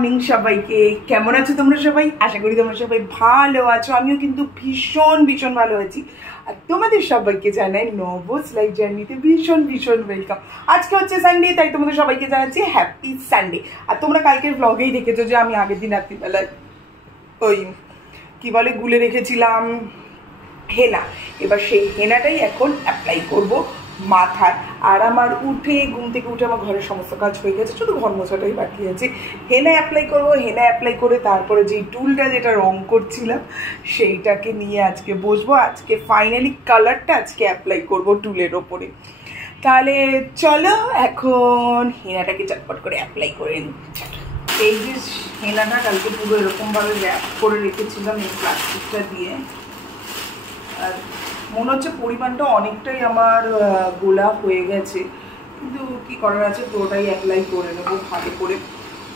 Morning সবাইকে। কেমন আছো তোমরা সবাই? আশা করি তোমরা সবাই ভালো আছো। আমিও কিন্তু ভীষণ ভীষণ ভালো আছি। আর তোমাদের সবাইকে জানাই নভোস লাইফ জার্নিতে ভীষণ ভীষণ ওয়েলকাম। আজকে হচ্ছে সানডে, তাই তোমাদের সবাইকে জানাচ্ছি হ্যাপি সানডে। আর তোমরা কালকের ব্লগেই দেখেছো যে আমি আগের দিন রাত্রিবেলায় ওই কি বলে গুলে রেখেছিলাম হেনা। এবার সেই হেনাটাই এখন অ্যাপ্লাই করব মাথায়। আর আমার ঘুম থেকে উঠে আমার ঘরের সমস্ত কাজ হয়ে গেছে, শুধু ঘর মোছাটাই বাকি আছে। হেনা অ্যাপ্লাই করব, হেনা অ্যাপ্লাই করে তারপরে যেই টুলটা যেটা রং করছিলাম সেইটাকে নিয়ে আজকে বসবো। আজকে ফাইনালি কালারটা আজকে অ্যাপ্লাই করব টুলের ওপরে। তাহলে চলো এখন হেনাটাকে চটপট করে অ্যাপ্লাই করে নিই। এই যে হেনাটা কালকে পুরো এরকমভাবে র্যাপ করে রেখেছিলাম এই প্লাস্টিকটা দিয়ে। আর মনে হচ্ছে পরিমাণটা অনেকটাই আমার গোলা হয়ে গেছে, কিন্তু কি করার আছে, পুরোটাই অ্যাপ্লাই করে নেবো ভালো করে।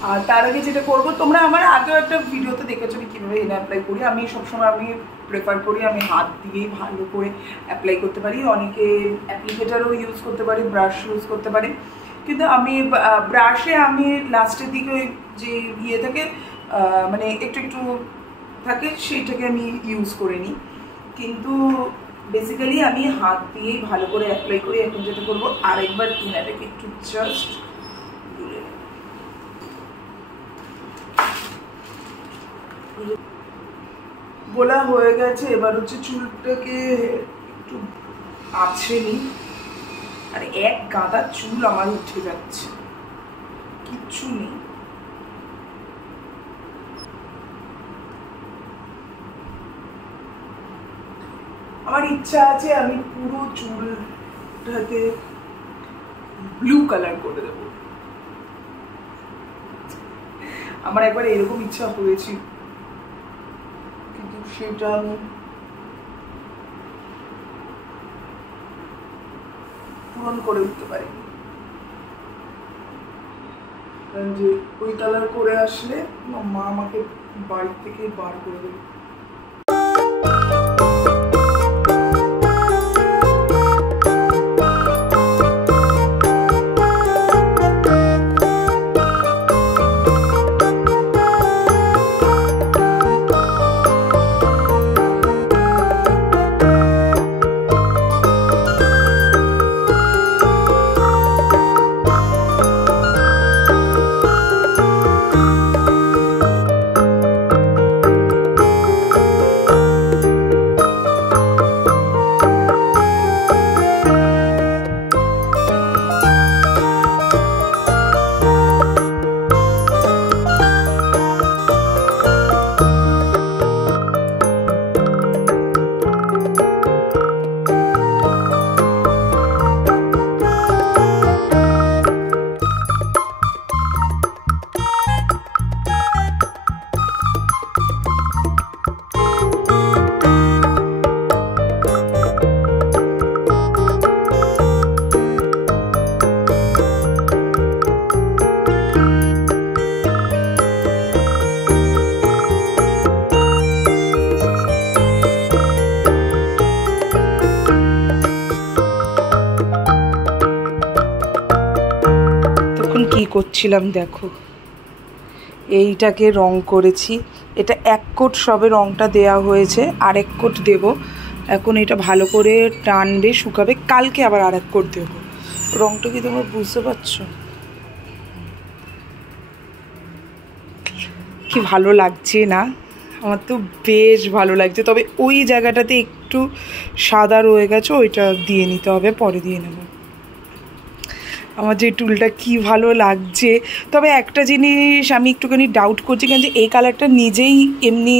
আর তার আগে যেটা করবো, তোমরা আমার আগেও একটা ভিডিওতে দেখেছো আমি কীভাবে হেনা অ্যাপ্লাই করি। আমি সবসময় প্রেফার করি আমি হাত দিয়েই ভালো করে অ্যাপ্লাই করতে পারি। অনেকে অ্যাপ্লিকেটারও ইউজ করতে পারি, ব্রাশ ইউজ করতে পারি, কিন্তু আমি ব্রাশে আমি লাস্টের দিকে ওই যে ইয়ে থাকে মানে একটু একটু থাকে সেইটাকে আমি ইউজ করে নিই। কিন্তু বেসিক্যালি আমি হাত দিয়েই ভালো করে অ্যাপ্লাই করি। এখন যেটা করবো আরেকবার হেনাটাকে একটু জাস্ট তুলে গোলা হয়ে গেছে। এবার হচ্ছে চুলটাকে একটু আছে নি, আর এক গাদা চুল আমার উঠে যাচ্ছে, কিচ্ছু নেই। আমার ইচ্ছা আছে আমি পুরো চুলটাকে ব্লু কালার করে দেব। আমার একবার এরকম ইচ্ছা হয়েছিল, কিন্তু সেটা আমি পূরণ করে উঠতে পারিনি। কারণ যে ওই কালার করে আসলে মা আমাকে বাড়ি থেকে বার করে দেবে। কি করছিলাম দেখো, এইটাকে রং করেছি। এটা এক কোট সবে রংটা দেয়া হয়েছে, আর এক কোট দেবো। এখন এটা ভালো করে টানবে, শুকাবে, কালকে আবার আর এক কোট দেবো। রংটা কি তোমরা বুঝতে পারছো? কি ভালো লাগছে না? আমার তো বেশ ভালো লাগছে, তবে ওই জায়গাটাতে একটু সাদা রয়ে গেছে, ওইটা দিয়ে নিতে হবে, পরে দিয়ে নেব। আমার যে টুলটা কি ভালো লাগছে। তবে একটা জিনিস আমি একটুখানি ডাউট করছি, কেন যে এই কালারটা নিজেই এমনি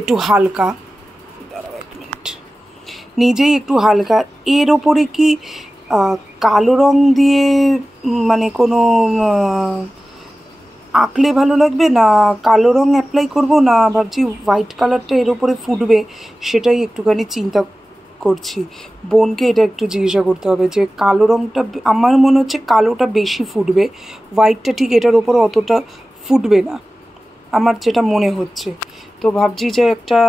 একটু হালকা, দাঁড়াও এক মিনিট, নিজেই একটু হালকা, এর ওপরে কি কালো রং দিয়ে মানে কোনো আঁকলে ভালো লাগবে, না কালো রং অ্যাপ্লাই করব, না ভাবছি হোয়াইট কালারটা এর ওপরে ফুটবে, সেটাই একটুখানি চিন্তা করছি। বোনকে এটা একটু জিজ্ঞাসা করতে হবে যে কালো রংটা, আমার মনে হচ্ছে কালোটা বেশি ফুটবে, হোয়াইটটা ঠিক এটার ওপরে অতটা ফুটবে না, আমার যেটা মনে হচ্ছে। তো ভাবছি যে একটা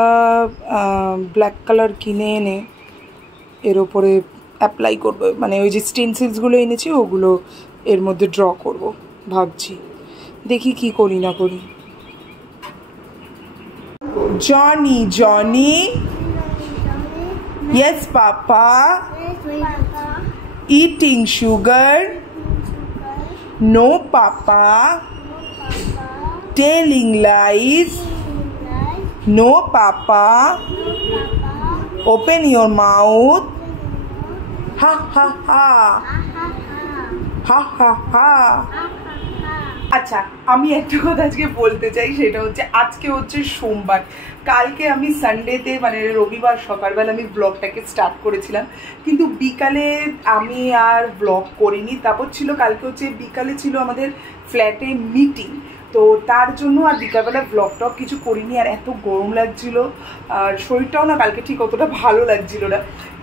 ব্ল্যাক কালার কিনে এনে এর ওপরে অ্যাপ্লাই করবো, মানে ওই যে স্টেনসিলসগুলো এনেছি ওগুলো এর মধ্যে ড্র করব ভাবছি। দেখি কি করি না করি। Johnny Johnny, yes papa, eating sugar, no papa, telling lies, no papa, open your mouth, ha ha ha, ha ha ha. আচ্ছা, আমি একটা কথা আজকে বলতে চাই, সেটা হচ্ছে আজকে হচ্ছে সোমবার, কালকে আমি সানডেতে মানে রবিবার সকালবেলা আমি ব্লগটাকে স্টার্ট করেছিলাম, কিন্তু বিকালে আমি আর ব্লগ করিনি। তারপর ছিল কালকে হচ্ছে বিকালে ছিল আমাদের ফ্ল্যাটে মিটিং, তো তার জন্য আর বিকালবেলা ব্লগ টক কিছু করিনি। আর এত গরম লাগছিল আর শরীরটাও না কালকে ঠিক অতটা ভালো লাগছিল না,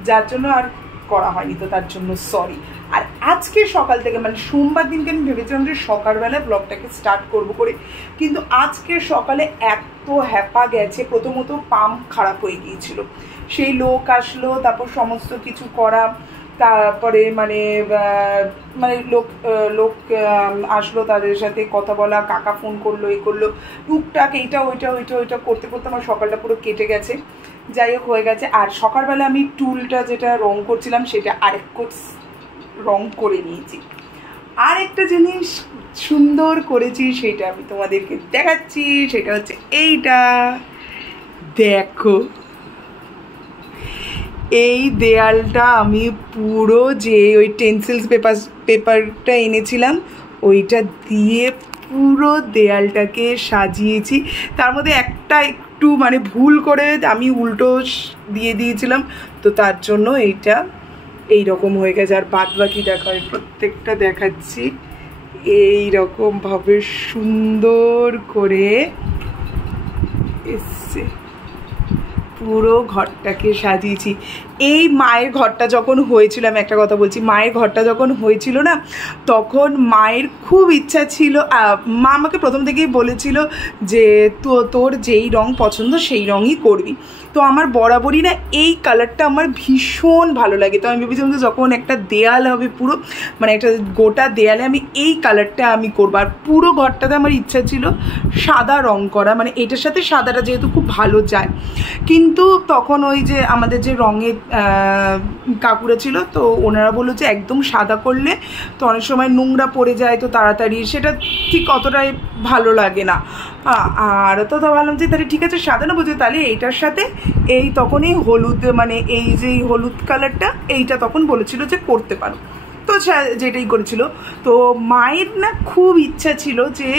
যার জন্য আর করা হয়নি, তো তার জন্য সরি। আর আজকে সকাল থেকে মানে সোমবার দিনকে আমি ভেবেছিলাম যে সকালবেলা ব্লগটাকে স্টার্ট করবো করে, কিন্তু আজকে সকালে এত হ্যাপা গেছে। প্রথমত পাম্প খারাপ হয়ে গিয়েছিল, সেই লোক আসলো, তারপর সমস্ত কিছু করা, তারপরে মানে মানে লোক আসলো, তাদের সাথে কথা বলা, কাকা ফোন করলো, এই করলো, টুকটাক এইটা ওইটা ওইটা ওইটা করতে করতে আমার সকালটা পুরো কেটে গেছে। যাই হোক, হয়ে গেছে। আর সকালবেলা আমি টুলটা যেটা রং করছিলাম সেটা আরেক কোট রং করে নিয়েছি। আর একটা জিনিস সুন্দর করেছি, সেটা আমি তোমাদেরকে দেখাচ্ছি, সেটা হচ্ছে এইটা দেখো। এই দেয়ালটা আমি পুরো যে ওই টেন্সিলস পেপারটা এনেছিলাম ওইটা দিয়ে পুরো দেয়ালটাকে সাজিয়েছি। তার মধ্যে একটা একটু মানে ভুল করে আমি উল্টো দিয়ে দিয়েছিলাম, তো তার জন্য এইটা এইরকম হয়ে গেছে। আর বাদ বাকি দেখা হয় প্রত্যেকটা দেখাচ্ছি, এইরকমভাবে সুন্দর করে এসছে, পুরো ঘরটাকে সাজিয়েছি। এই মায়ের ঘরটা যখন হয়েছিল, আমি একটা কথা বলছি, মায়ের ঘরটা যখন হয়েছিল না, তখন মায়ের খুব ইচ্ছা ছিল, মা আমাকে প্রথম থেকেই বলেছিল যে তোর যেই রং পছন্দ সেই রঙই করবি। তো আমার বরাবরই না এই কালারটা আমার ভীষণ ভালো লাগে, তো আমি ভেবেছিলাম যে যখন একটা দেয়াল হবে পুরো মানে একটা গোটা দেয়ালে আমি এই কালারটা আমি করবো। আর পুরো ঘরটাতে আমার ইচ্ছা ছিল সাদা রং করা, মানে এটার সাথে সাদাটা যেহেতু খুব ভালো যায়। কিন্তু তখন ওই যে আমাদের যে রঙের কাকুরা ছিল, তো ওনারা বললো যে একদম সাদা করলে তো অনেক সময় নোংরা পড়ে যায়, তো তাড়াতাড়ি সেটা ঠিক অতটাই ভালো লাগে না। আর তো ভাবলাম যে তাহলে ঠিক আছে সাদা না, বুঝে তাহলে এইটার সাথে এই তখন এই হলুদ মানে এই যে হলুদ কালারটা এইটা তখন বলেছিল যে করতে পারো, তো যেটাই করেছিল। তো মায়ের না খুব ইচ্ছা ছিল যে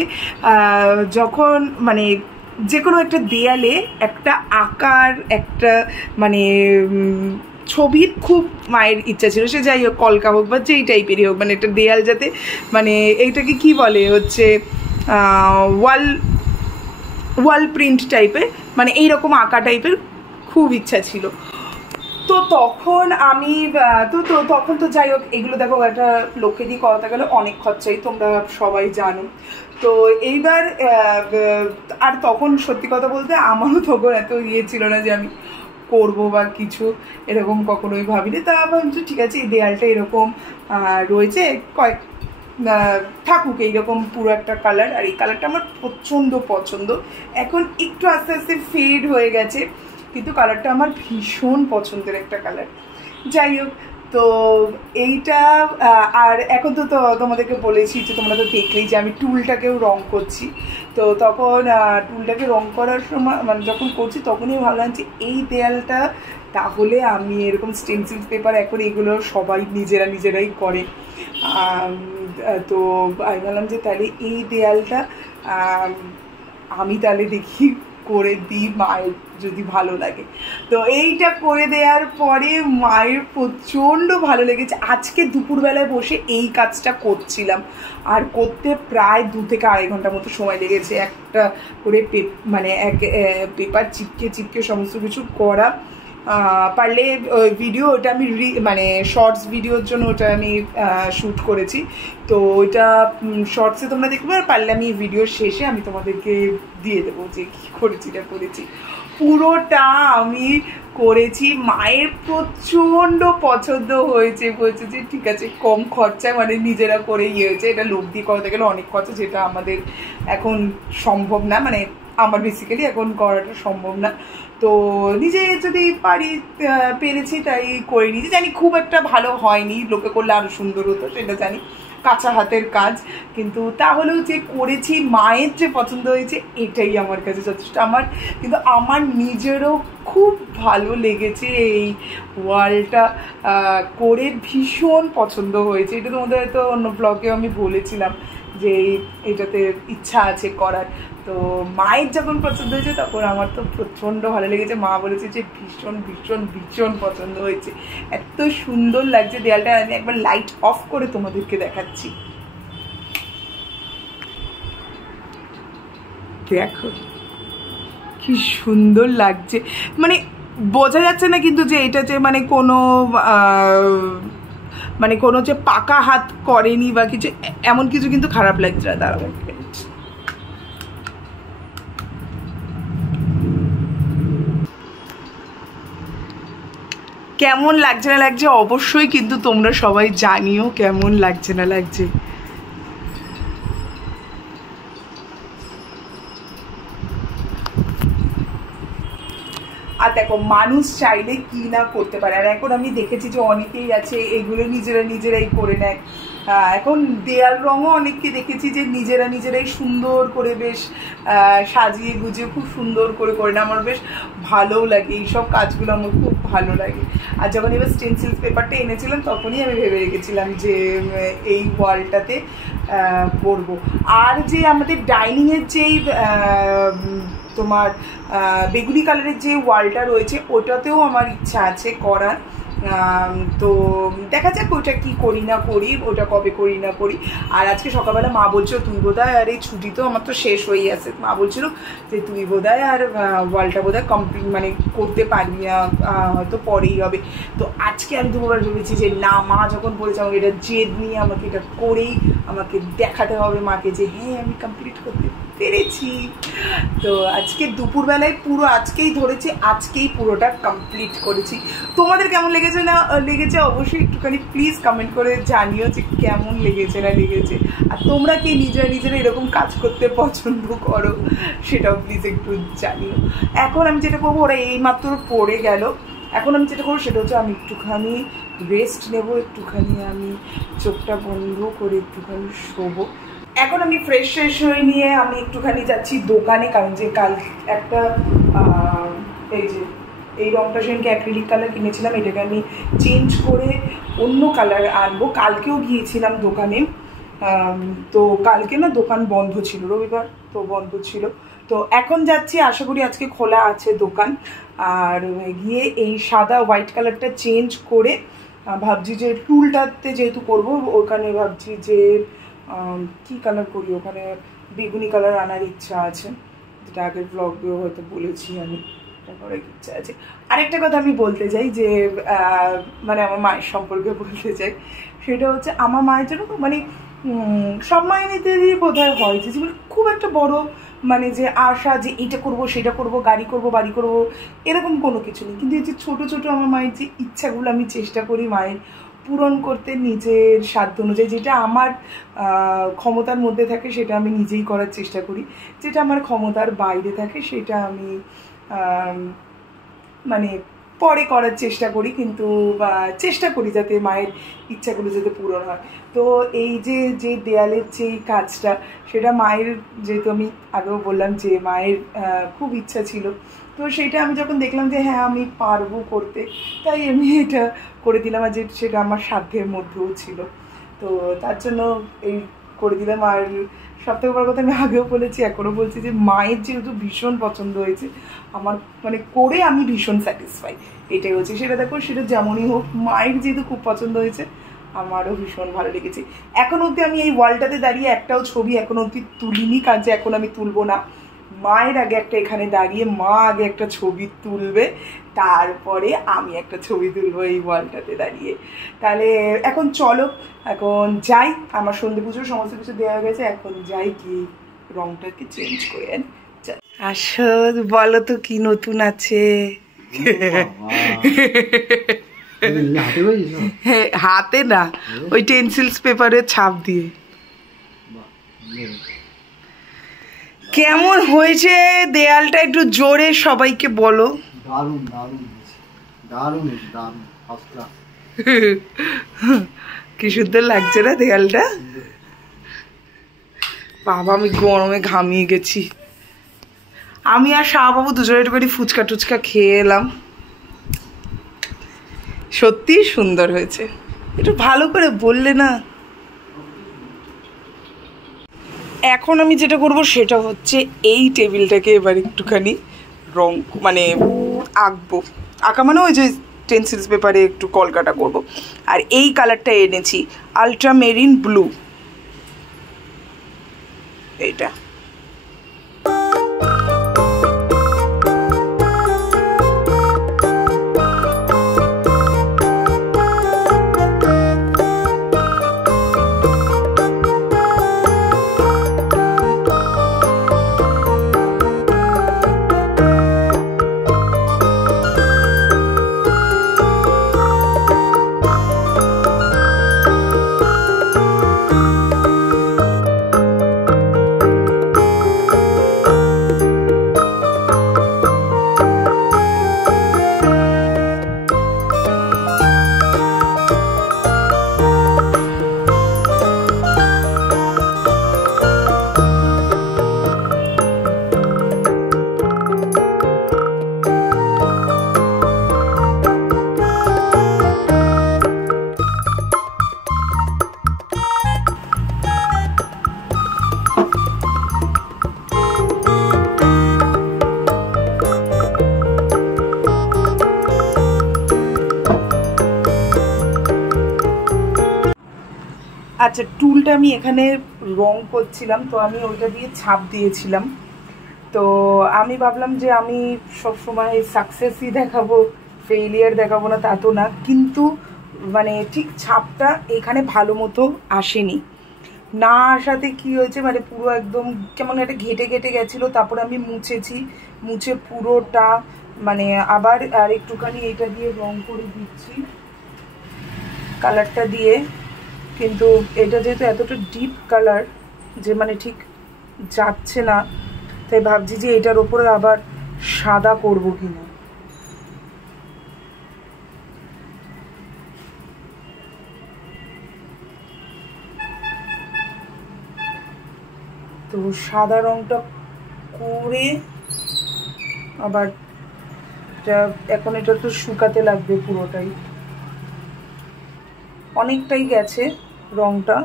যখন মানে যে কোনো একটা দেয়ালে একটা আকার একটা মানে ছবির খুব মায়ের ইচ্ছা ছিল, সে যাই হোক কলকা হোক বা যেই টাইপেরই হোক, মানে একটা দেয়াল যাতে মানে এইটাকে কি বলে হচ্ছে ওয়াল প্রিন্ট টাইপের, মানে এইরকম আঁকা টাইপের খুব ইচ্ছা ছিল। তো তখন আমি তখন তো যাই হোক এগুলো দেখো একটা লোককে দিয়ে করাতে গেলে অনেক খরচাই, তোমরা সবাই জানো। তো এইবার আর তখন সত্যি কথা বলতে আমারও তখন এত ইয়ে ছিল না যে আমি করবো বা কিছু, এরকম কখনোই ভাবিনি। তা ভাবছি ঠিক আছে এই দেয়ালটা এরকম রয়েছে, কয়েক থাকুক এইরকম পুরো একটা কালার। আর এই কালারটা আমার প্রচণ্ড পছন্দ, এখন একটু আস্তে আস্তে ফেড হয়ে গেছে, কিন্তু কালারটা আমার ভীষণ পছন্দের একটা কালার। যাই হোক, তো এইটা আর এখন তো তোমাদেরকে বলেছি যে তোমরা তো দেখলেই যে আমি টুলটাকেও রং করছি। তো তখন টুলটাকে রং করার সময় মানে যখন করছি তখনই ভাবলাম যে এই দেয়ালটা তাহলে আমি এরকম স্টেনসিল পেপার এখন এগুলো সবাই নিজেরাই করে, তো আমি ভাবলাম যে তাহলে এই দেয়ালটা আমি তাহলে দেখি করে দিই, মায়ের যদি ভালো লাগে। তো এইটা করে দেওয়ার পরে মায়ের প্রচণ্ড ভালো লেগেছে। আজকে দুপুরবেলায় বসে এই কাজটা করছিলাম, আর করতে প্রায় 2 থেকে আড়াই ঘন্টা মতো সময় লেগেছে, একটা করে মানে পেপার চিপকে সমস্ত কিছু করা। পারলে ভিডিও ওটা আমি মানে শর্টস ভিডিওর জন্য ওটা আমি শ্যুট করেছি, তো ওইটা শর্টসে তোমরা দেখবে, আর পারলে আমি ভিডিওর শেষে আমি তোমাদেরকে দিয়ে দেবো যে কী করেছি। পুরোটা আমি করেছি, মায়ের প্রচণ্ড পছন্দ হয়েছে, বলছে যে ঠিক আছে কম খরচায় মানে নিজেরা করে ইয়ে হয়েছে। এটা লোক দিয়ে করতে গেলে অনেক খরচা, যেটা আমাদের এখন সম্ভব না, মানে আমার বেসিক্যালি এখন করাটা সম্ভব না। তো নিজে যদি পারি পেরেছি তাই করে নিয়েছি। জানি খুব একটা ভালো হয়নি, লোকে করলে আরও সুন্দর হতো সেটা জানি, কাঁচা হাতের কাজ, কিন্তু তাহলেও যে করেছি মায়ের যে পছন্দ হয়েছে এটাই আমার কাছে যথেষ্ট। আমার কিন্তু আমার নিজেরও খুব ভালো লেগেছে এই ওয়ালটা করে, ভীষণ পছন্দ হয়েছে। এটা তোমাদের হয়তো অন্য ব্লগেও আমি বলেছিলাম যে এটাতে ইচ্ছা আছে করার। তো মায়ের যখন পছন্দ হয়েছে তখন আমার তো প্রচণ্ড ভালো লেগেছে। মা বলেছে যে ভীষণ ভীষণ ভীষণ পছন্দ হয়েছে, এত সুন্দর লাগছে দেয়ালটা। আমি একবার লাইট অফ করে তোমাদেরকে দেখাচ্ছি, দেখো কি সুন্দর লাগছে। মানে বোঝা যাচ্ছে না কিন্তু যে এটা যে মানে কোনো যে পাকা হাত করেনি বা কিছু এমন কিছু কিন্তু খারাপ লাগছে না। দাঁড়াবো, কেমন লাগছে না লাগছে অবশ্যই কিন্তু তোমরা সবাই জানিও কেমন লাগছে না লাগছে। আর দেখো মানুষ চাইলে কি না করতে পারে। আর এখন আমি দেখেছি যে অনেকেই আছে এগুলো নিজেরাই করে নেয়। এখন দেয়াল রঙও অনেককে দেখেছি যে নিজেরাই সুন্দর করে বেশ সাজিয়ে গুজিয়ে খুব সুন্দর করে নেয়। আমার বেশ ভালোও লাগে এইসব কাজগুলো, আমার খুব ভালো লাগে। আর যখন এবার স্টেনসিল পেপারটা এনেছিলাম তখনই আমি ভেবে রেখেছিলাম যে এই ওয়ালটাতে করব। আর যে আমাদের ডাইনিংয়ের যেই তোমার বেগুনি কালারের যে ওয়ালটা রয়েছে ওটাতেও আমার ইচ্ছা আছে করার। তো দেখা যাক ওটা কি করি না করি, ওটা কবে করি না করি। আর আজকে সকালবেলা মা বলছিল তুই বোধহয় আর এই ছুটি তো আমার তো শেষ হয়ে আসে, মা বলছিল যে তুই বোধহয় আর ওয়ালটা বোধহয় কমপ্লিট মানে করতে পারবি না, হয়তো পরেই হবে। তো আজকে আমি দুবার ভেবেছি যে না, মা যখন বলেছে আমাকে এটা জেদ নিয়ে আমাকে এটা করেই আমাকে দেখাতে হবে মাকে যে হ্যাঁ আমি কমপ্লিট করতে পেরেছি। তো আজকে দুপুরবেলায় পুরো আজকেই ধরেছি, আজকেই পুরোটা কমপ্লিট করেছি। তোমাদের কেমন লেগেছে না লেগেছে অবশ্যই একটুখানি প্লিজ কমেন্ট করে জানিও যে কেমন লেগেছে না লেগেছে। আর তোমরা কি নিজেরা এরকম কাজ করতে পছন্দ করো সেটাও প্লিজ একটু জানিও। এখন আমি যেটা করবো, ওরা এইমাত্র পড়ে গেল, এখন আমি যেটা করবো সেটা হচ্ছে আমি একটুখানি রেস্ট নেব, একটুখানি আমি চোখটা বন্ধ করে একটুখানি শোবো। এখন আমি ফ্রেশ হয়ে নিয়ে আমি একটুখানি যাচ্ছি দোকানে, কারণ যে কাল একটা এই যে এই রঙটা সেদিনকে অ্যাক্রিলিক কালার কিনেছিলাম, এটাকে আমি চেঞ্জ করে অন্য কালার আনবো। কালকেও গিয়েছিলাম দোকানে, তো কালকে না দোকান বন্ধ ছিল, রবিবার তো বন্ধ ছিল। তো এখন যাচ্ছি, আশা করি আজকে খোলা আছে দোকান। আর গিয়ে এই সাদা হোয়াইট কালারটা চেঞ্জ করে ভাবছি যে টুলটাতে যেহেতু করবো ওখানে ভাবছি যে কি কালার করি, ওখানে বেগুনি কালার আনার ইচ্ছা আছে, যেটা আগের ব্লগেও হয়তো বলেছি আমি, তারপরে ইচ্ছা আছে। আরেকটা কথা আমি বলতে চাই যে মানে আমার মায়ের সম্পর্কে বলতে চাই, সেটা হচ্ছে আমার মায়ের জন্য মানে সব মায়েদেরই বোধহয় হয় যে জীবনে খুব একটা বড় মানে যে আশা যে এইটা করবো সেটা করবো, গাড়ি করবো বাড়ি করবো, এরকম কোনো কিছু নেই। কিন্তু এই যে ছোটো ছোটো আমার মায়ের যে ইচ্ছাগুলো আমি চেষ্টা করি মায়ের পূরণ করতে নিজের সাধ্য অনুযায়ী, যেটা আমার ক্ষমতার মধ্যে থাকে সেটা আমি নিজেই করার চেষ্টা করি, যেটা আমার ক্ষমতার বাইরে থাকে সেটা আমি মানে পরে করার চেষ্টা করি, কিন্তু চেষ্টা করি যাতে মায়ের ইচ্ছাগুলো যাতে পূরণ হয়। তো এই যে দেয়ালের যে কাজটা, সেটা মায়ের, যেহেতু আমি আগেও বললাম যে মায়ের খুব ইচ্ছা ছিল, তো সেইটা আমি যখন দেখলাম যে হ্যাঁ আমি পারবো করতে, তাই আমি এটা করে দিলাম। আর যে সেটা আমার সাধ্যের মধ্যেও ছিল, তো তার জন্য এই করে দিলাম। আর সবথেকে বড় কথা আমি আগেও বলেছি এখনও বলছি যে মায়ের যেহেতু ভীষণ পছন্দ হয়েছে আমার, মানে করে আমি ভীষণ স্যাটিসফাই, এটাই হচ্ছে। সেটা দেখো সেটা যেমনই হোক, মায়ের যেহেতু খুব পছন্দ হয়েছে আমারও ভীষণ ভালো লেগেছে। এখন অবধি আমি এই ওয়ালটাতে দাঁড়িয়ে একটাও ছবি এখন অবধি তুলিনি, কাজে এখন আমি তুলবো না। মায়ের আগে একটা এখানে দাঁড়িয়ে মা আগে একটা ছবি তুলবে, তারপরে আমি একটা ছবি তুলবো এই ওয়ালটাতে দাঁড়িয়ে। তাহলে এখন চলো, এখন যাই, আমার সন্ধে পুজোর সমস্ত কিছু দেওয়া হয়ে গেছে, এখন যাই গিয়ে রংটাকে চেঞ্জ করে আনি। আসো, বলো তো কি নতুন আছে। হাতে না, ওই টেন্সিলস পেপারের ছাপ দিয়ে। কেমন হয়েছে দেয়ালটা একটু জোরে সবাইকে বলো। দারুণ দারুণ দারুণ দারুণ ফার্স্ট ক্লাস। কি সুন্দর লাগছে না দেয়ালটা। বাবা আমি গরমে ঘামিয়ে গেছি। আমি আর শাহবাবু দুজনে একটুখানি ফুচকা টুচকা খেয়ে এলাম। সত্যি সুন্দর হয়েছে, একটু ভালো করে বললে না। এখন আমি যেটা করব সেটা হচ্ছে এই টেবিলটাকে এবার একটুখানি রং মানে আঁকবো। আঁকা মানে ওই যে টেন্সিলস পেপারে একটু কলকাটা করব। আর এই কালারটা এনেছি আলট্রা মেরিন ব্লু, এইটা। আচ্ছা, টুলটা আমি এখানে রং করছিলাম, তো আমি ওইটা দিয়ে ছাপ দিয়েছিলাম। তো আমি ভাবলাম যে আমি সবসময় সাকসেসই দেখাবো, ফেইলিয়ার দেখাবো না, তা তো না। কিন্তু মানে ঠিক ছাপটা এখানে ভালো মতো আসেনি। না আসাতে কি হয়েছে, মানে পুরো একদম কেমন একটা ঘেটে ঘেটে গেছিলো। তারপরে আমি মুছেছি, মুছে পুরোটা মানে আবার আর একটুখানি এটা দিয়ে রং করে দিচ্ছি কালারটা দিয়ে। কিন্তু এটা যেহেতু এতটা ডিপ কালার যে মানে ঠিক যাচ্ছে না, তাই ভাবছি যে এটার ওপরে আবার সাদা করব কিনা। তো সাদা রংটা করে আবার এখন এটা তো শুকাতে লাগবে পুরোটাই। অনেকটাই গেছে রংটা,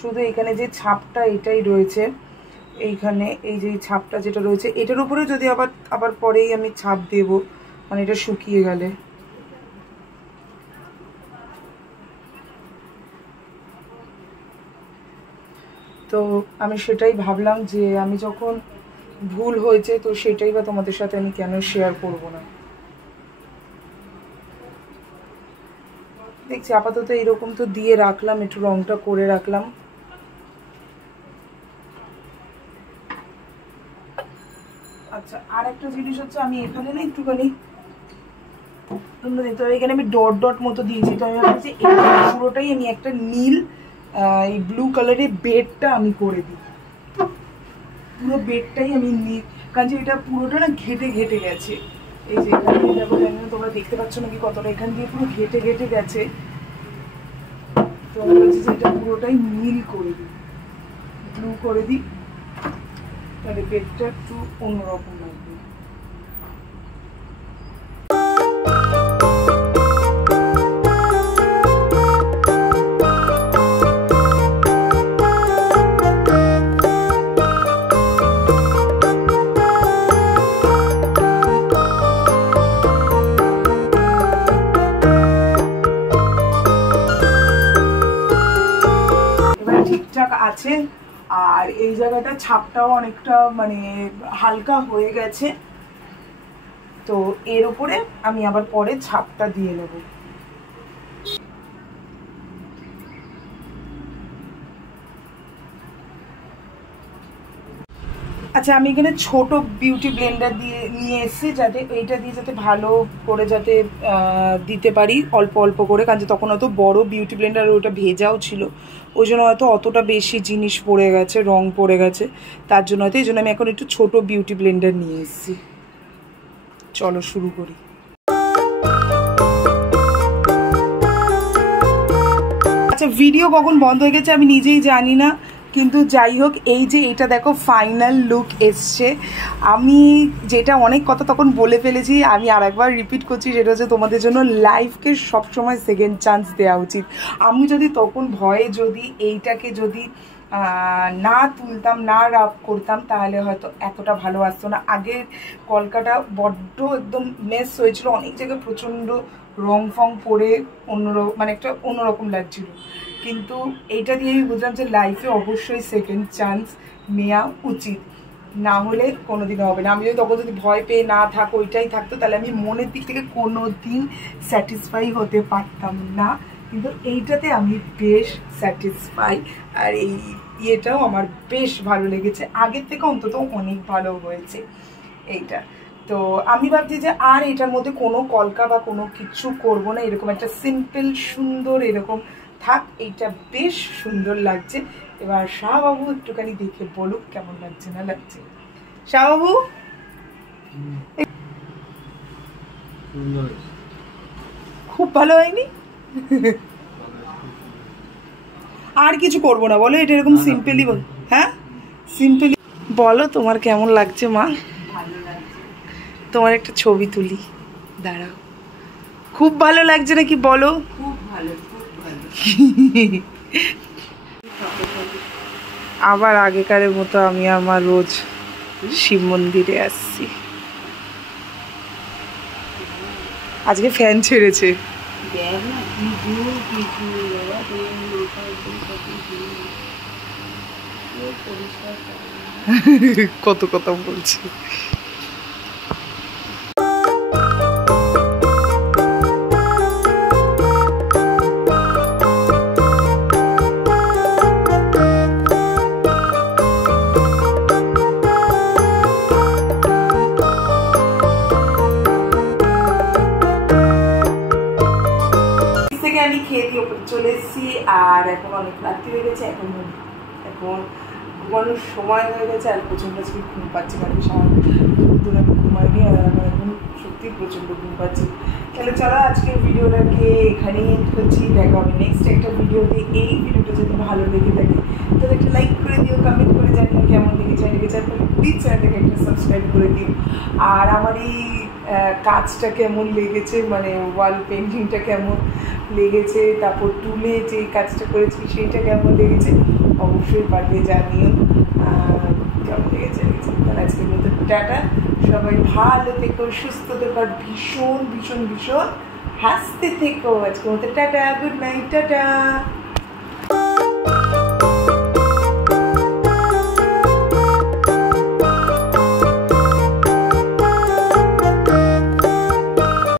শুধু এখানে যে ছাপটা এটাই রয়েছে। এইখানে এই যে ছাপটা যেটা রয়েছে এটার উপরে যদি আবার পরেই আমি ছাপ দেব, মানে এটা শুকিয়ে গেলে। তো আমি সেটাই ভাবলাম যে আমি যখন ভুল হয়েছে তো সেটাই বা তোমাদের সাথে আমি কেন শেয়ার করব না। দেখছি আপাতত এরকম তো দিয়ে রাখলাম, একটু রংটা করে রাখলাম। আচ্ছা, আর একটা জিনিস হচ্ছে আমি এখানে না একটুখানি তোমরা দেখতে পাবে এখানে আমি ডট ডট মতো দিয়েছি। তো আমি ভাবছি পুরোটাই আমি একটা নীল এই ব্লু কালারের বেডটা আমি করে দিই। পুরো বেডটাই আমি নীল, কারণ যে এটা পুরোটা না ঘেটে ঘেটে গেছে। এই যে এখানে দেখো, জানি না তোমরা দেখতে পাচ্ছ নাকি কতটা, এখান দিয়ে পুরো ঘেটে ঘেটে গেছে। তো আমি বলছি যে এটা পুরোটাই নীল করে দিই, ব্লু করে দিই, তাহলে বেডটা একটু অন্যরকম লাগবে। ঠিকঠাক আছে। আর এই জায়গাটা ছাপটাও অনেকটা মানে হালকা হয়ে গেছে। তো এর উপরে আমি আবার পরে ছাপটা দিয়ে নেব। আচ্ছা, আমি এখানে ছোট বিউটি ব্লেন্ডার দিয়ে নিয়ে এসেছি, যাতে এইটা দিয়ে যাতে ভালো করে যাতে দিতে পারি অল্প অল্প করে, কারণ তখন হয়তো বড় বিউটি ব্লেন্ডার ওটা ভেজাও ছিল, ওই জন্য হয়তো অতটা বেশি জিনিস পড়ে গেছে, রং পড়ে গেছে, তার জন্য হয়তো এই জন্য আমি এখন একটু ছোট বিউটি ব্লেন্ডার নিয়ে এসেছি। চলো শুরু করি। আচ্ছা, ভিডিও কখন বন্ধ হয়ে গেছে আমি নিজেই জানি না, কিন্তু যাই হোক, এই যে এটা দেখো ফাইনাল লুক এসছে। আমি যেটা অনেক কথা তখন বলে ফেলেছি, আমি আর একবার রিপিট করছি, সেটা হচ্ছে তোমাদের জন্য লাইফকে সবসময় সেকেন্ড চান্স দেওয়া উচিত। আমি যদি তখন ভয়ে যদি এইটাকে যদি না তুলতাম, না রাব করতাম, তাহলে হয়তো এতটা ভালো আসতো না। আগের কলকাটা বড্ড একদম মেস হয়েছিল, অনেক জায়গায় প্রচণ্ড রং ফং পরে অন্যরকম, মানে একটা অন্যরকম লাগছিল। কিন্তু এইটা দিয়ে আমি বুঝলাম যে লাইফে অবশ্যই সেকেন্ড চান্স নেওয়া উচিত, না হলে কোনোদিনও হবে না। আমি যদি তখন যদি ভয় পেয়ে না থাকো, ওইটাই থাকতো, তাহলে আমি মনের দিক থেকে কোনো দিন স্যাটিসফাই হতে পারতাম না। কিন্তু এইটাতে আমি বেশ স্যাটিসফাই, আর এই ইয়েটাও আমার বেশ ভালো লেগেছে, আগের থেকে অন্তত অনেক ভালো হয়েছে এইটা। তো আমি ভাবছি যে আর এটার মধ্যে কোনো কলকা বা কোনো কিছু করবো না, এরকম একটা সিম্পল সুন্দর এরকম থাক, এইটা বেশ সুন্দর লাগছে। এবার শাহবাবু একটুখানি দেখে বলুক কেমন লাগছে না লাগছে। শাহবাবু, খুব ভালো হয়নি? আর কিছু করবো না বলো, এটা এরকম সিম্পলি বল। হ্যাঁ, সিম্পলি বলো তোমার কেমন লাগছে মা? তোমার একটা ছবি তুলি, দাঁড়াও। খুব ভালো লাগছে নাকি বলো? খুব ভালো, খুব ভালো। আবার আগেকারের মতো আমি আমার রোজ শিব মন্দিরে আসছি। আজকে ফ্যান ছেড়েছে। কত কথা বলছি। আমি খেয়ে দিয়ে ওপরে চলে এসেছি, আর এখন অনেক রাত্রি হয়ে গেছে, এখন ঘুমানোর সময় হয়ে গেছে, আর প্রচণ্ড আজকে ঘুম পাচ্ছে, কারণ সারাদিন আমি ঘুমাইনি, আর আমার এখন সত্যিই প্রচণ্ড ঘুম পাচ্ছে। তাহলে চলো আজকের ভিডিওটাকে এখানেই এন্ড করছি, দেখা হবে নেক্সট একটা ভিডিওতে। এই ভিডিওটা যদি ভালো লেগে থাকে তাহলে একটা লাইক করে দিও, কমেন্ট করে জানিও কেমন লেগেছে, তাহলে প্লিজ চ্যানেলটাকে একটা সাবস্ক্রাইব করে দিও। আর আমার এই কাজটা কেমন লেগেছে, মানে ওয়াল পেন্টিংটা কেমন লেগেছে, তারপর টুলে যে কাজটা করেছি সেইটা কেমন লেগেছে, অবশ্যই পাঠিয়ে জানিও কেমন লেগেছে। তাহলে আজকের মতো টাটা, সবাই ভালো থেকো, সুস্থ থেকো, আর ভীষণ ভীষণ ভীষণ হাসতে থেকো। আজকের মতো টাটা, গুড নাইট, টাটা।